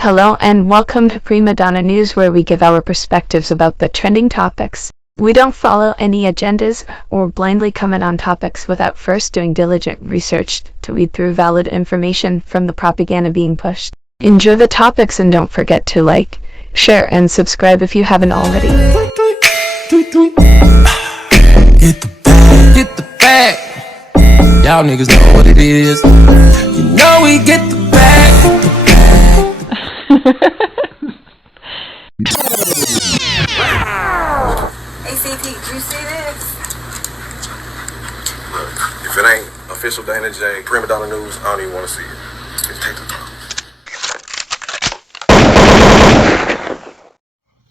Hello and welcome to Prima Donna News, where we give our perspectives about the trending topics. We don't follow any agendas or blindly comment on topics without first doing diligent research to weed through valid information from the propaganda being pushed. Enjoy the topics and don't forget to like, share, and subscribe if you haven't already. Get the bag, get the bag. Y'all niggas know what it is. You know we get the bag, get the bag. ACP, did you see this? Look, if it ain't official Dana J, Prima Donna News, I don't even want to see it. Just take the time.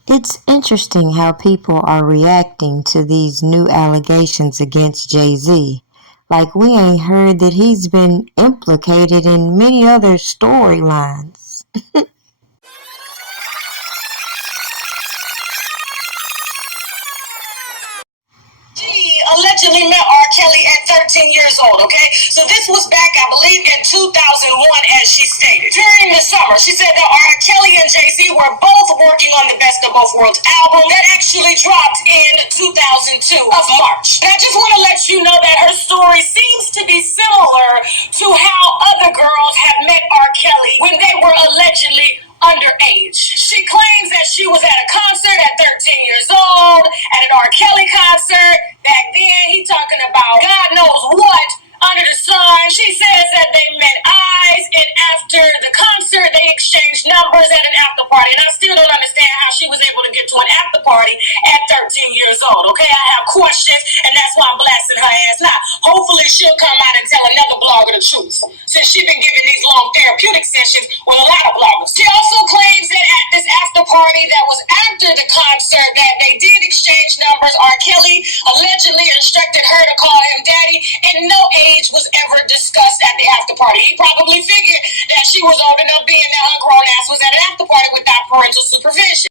It's interesting how people are reacting to these new allegations against Jay-Z. Like we ain't heard that he's been implicated in many other storylines. Allegedly met R. Kelly at 13 years old, okay? So this was back, I believe, in 2001, as she stated. During the summer, she said that R. Kelly and Jay-Z were both working on the Best of Both Worlds album that actually dropped in 2002 of March. And I just want to let you know that her story seems to be similar to how other girls have met R. Kelly when they were allegedly underage. She claims that she was at a concert at 13 years old, at an R. Kelly concert. Back then, he talking about God knows what under the sun. She says that they met eyes, and after the concert, they exchanged numbers at an after party. And I still don't understand how she was able to get to an after party at 13 years old, okay? I have questions, and that's why I'm blasting her ass now. Hopefully, she'll come out and tell another blogger the truth, since she's been giving these long therapeutic sessions with a lot of bloggers. She also claims that at this after party that was after the concert that they did exchange numbers. R. Kelly allegedly instructed her to call him daddy, and no age was ever discussed at the after party. He probably figured that she was old enough, being that her grown ass was at an after party without parental supervision.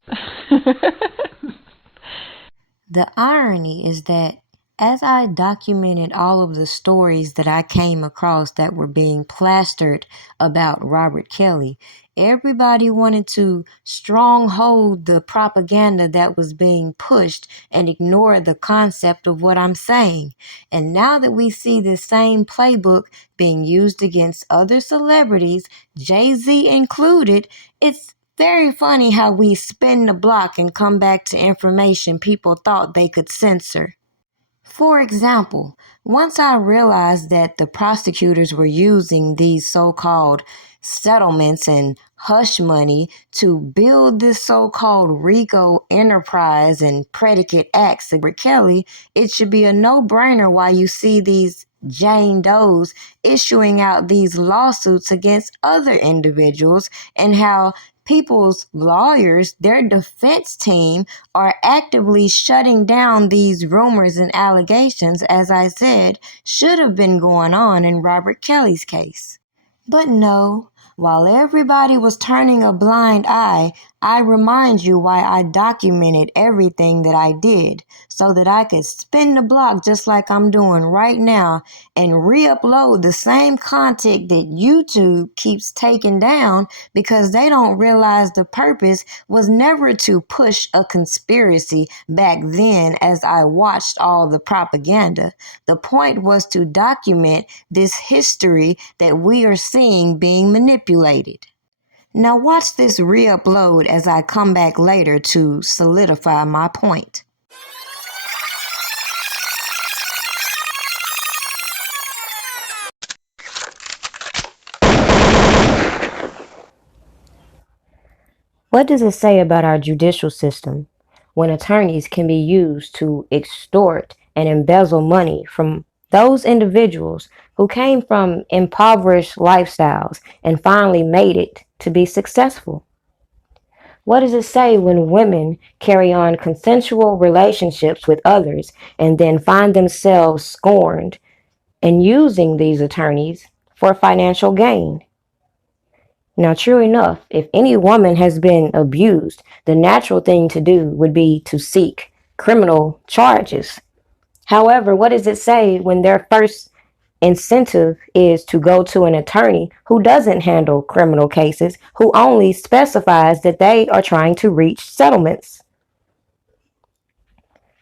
The irony is that as I documented all of the stories that I came across that were being plastered about Robert Kelly, everybody wanted to stronghold the propaganda that was being pushed and ignore the concept of what I'm saying. And now that we see this same playbook being used against other celebrities, Jay-Z included, it's very funny how we spin the block and come back to information people thought they could censor. For example, once I realized that the prosecutors were using these so-called settlements and hush money to build this so-called RICO enterprise and predicate acts against Kelly, it should be a no-brainer why you see these Jane Does issuing out these lawsuits against other individuals, and how people's lawyers, their defense team, are actively shutting down these rumors and allegations, as I said, should have been going on in Robert Kelly's case. But no, while everybody was turning a blind eye, I remind you why I documented everything that I did, so that I could spin the block just like I'm doing right now and re-upload the same content that YouTube keeps taking down, because they don't realize the purpose was never to push a conspiracy back then as I watched all the propaganda. The point was to document this history that we are seeing being manipulated. Now watch this re-upload as I come back later to solidify my point. What does it say about our judicial system when attorneys can be used to extort and embezzle money from those individuals who came from impoverished lifestyles and finally made it to be successful? What does it say when women carry on consensual relationships with others and then find themselves scorned and using these attorneys for financial gain? Now, true enough, if any woman has been abused, the natural thing to do would be to seek criminal charges. However, what does it say when their first incentive is to go to an attorney who doesn't handle criminal cases, who only specifies that they are trying to reach settlements.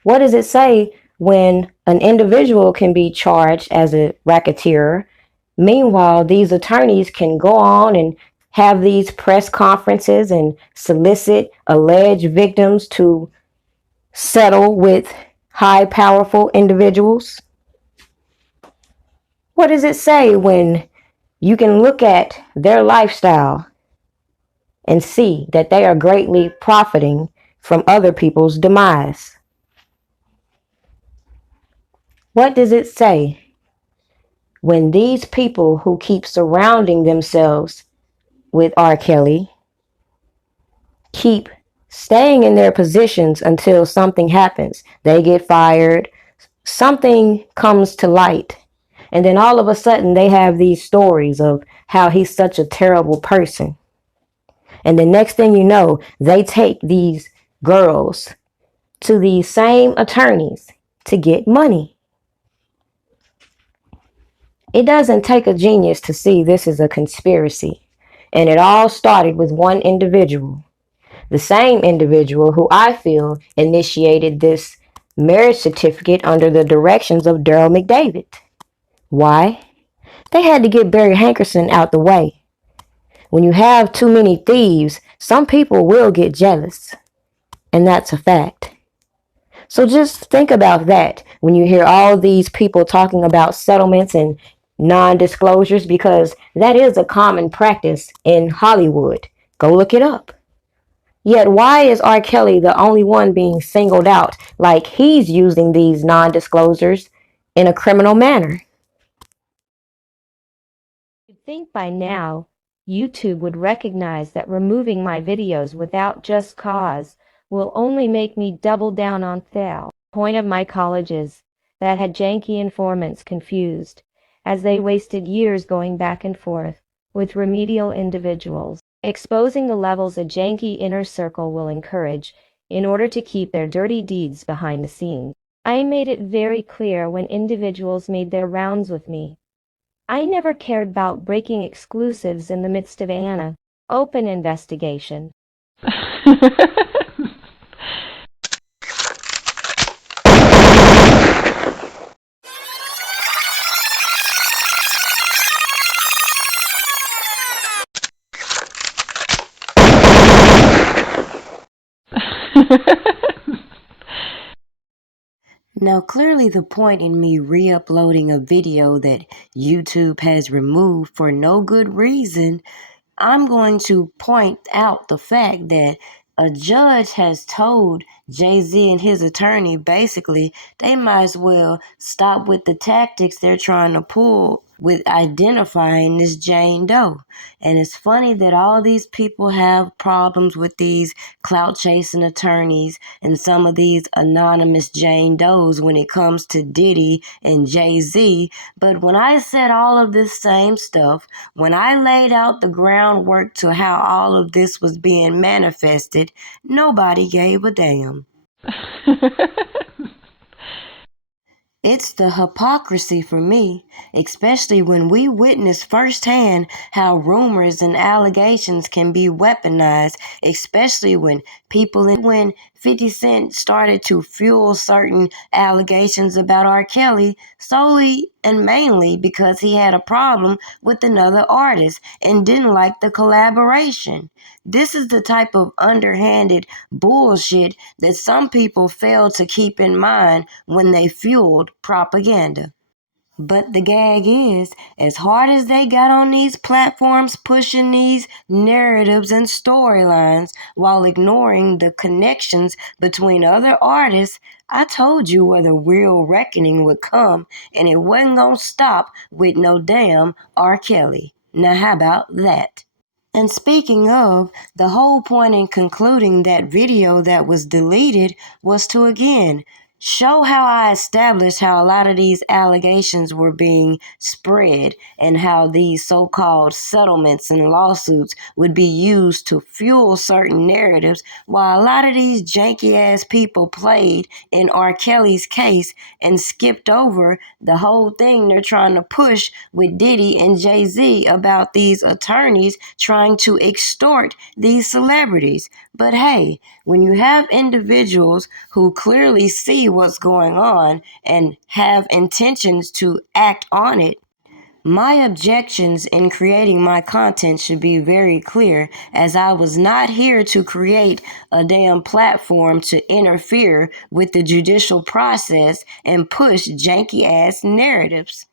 What does it say when an individual can be charged as a racketeer? Meanwhile, these attorneys can go on and have these press conferences and solicit alleged victims to settle with high, powerful individuals. What does it say when you can look at their lifestyle and see that they are greatly profiting from other people's demise? What does it say when these people who keep surrounding themselves with R. Kelly keep staying in their positions until something happens? They get fired, something comes to light, and then all of a sudden they have these stories of how he's such a terrible person. And the next thing you know, they take these girls to these same attorneys to get money. It doesn't take a genius to see this is a conspiracy. And it all started with one individual. The same individual who I feel initiated this marriage certificate under the directions of Daryl McDavid. Why? They had to get Barry Hankerson out the way. When you have too many thieves, some people will get jealous. And that's a fact. So just think about that when you hear all these people talking about settlements and non-disclosures, because that is a common practice in Hollywood. Go look it up. Yet why is R. Kelly the only one being singled out like he's using these non-disclosures in a criminal manner? You'd think by now YouTube would recognize that removing my videos without just cause will only make me double down on fail. The point of my colleges that had janky informants confused as they wasted years going back and forth with remedial individuals, exposing the levels a janky inner circle will encourage in order to keep their dirty deeds behind the scenes. I made it very clear when individuals made their rounds with me. I never cared about breaking exclusives in the midst of an open investigation. Now, clearly the point in me re-uploading a video that YouTube has removed for no good reason, I'm going to point out the fact that a judge has told Jay-Z and his attorney basically they might as well stop with the tactics they're trying to pull with identifying this Jane Doe. And it's funny that all these people have problems with these clout chasing attorneys and some of these anonymous Jane Does when it comes to Diddy and Jay-Z. But when I said all of this same stuff, when I laid out the groundwork to how all of this was being manifested, nobody gave a damn. It's the hypocrisy for me, especially when we witness firsthand how rumors and allegations can be weaponized, especially when when 50 Cent started to fuel certain allegations about R. Kelly solely and mainly because he had a problem with another artist and didn't like the collaboration. This is the type of underhanded bullshit that some people fail to keep in mind when they fueled propaganda. But the gag is, as hard as they got on these platforms pushing these narratives and storylines while ignoring the connections between other artists, I told you where the real reckoning would come, and it wasn't gonna stop with no damn R. Kelly. Now how about that? And speaking of, the whole point in concluding that video that was deleted was to again show how I established how a lot of these allegations were being spread and how these so-called settlements and lawsuits would be used to fuel certain narratives, while a lot of these janky-ass people played in R. Kelly's case and skipped over the whole thing they're trying to push with Diddy and Jay-Z about these attorneys trying to extort these celebrities. But hey, when you have individuals who clearly see what's going on and have intentions to act on it, my objections in creating my content should be very clear, as I was not here to create a damn platform to interfere with the judicial process and push janky ass narratives.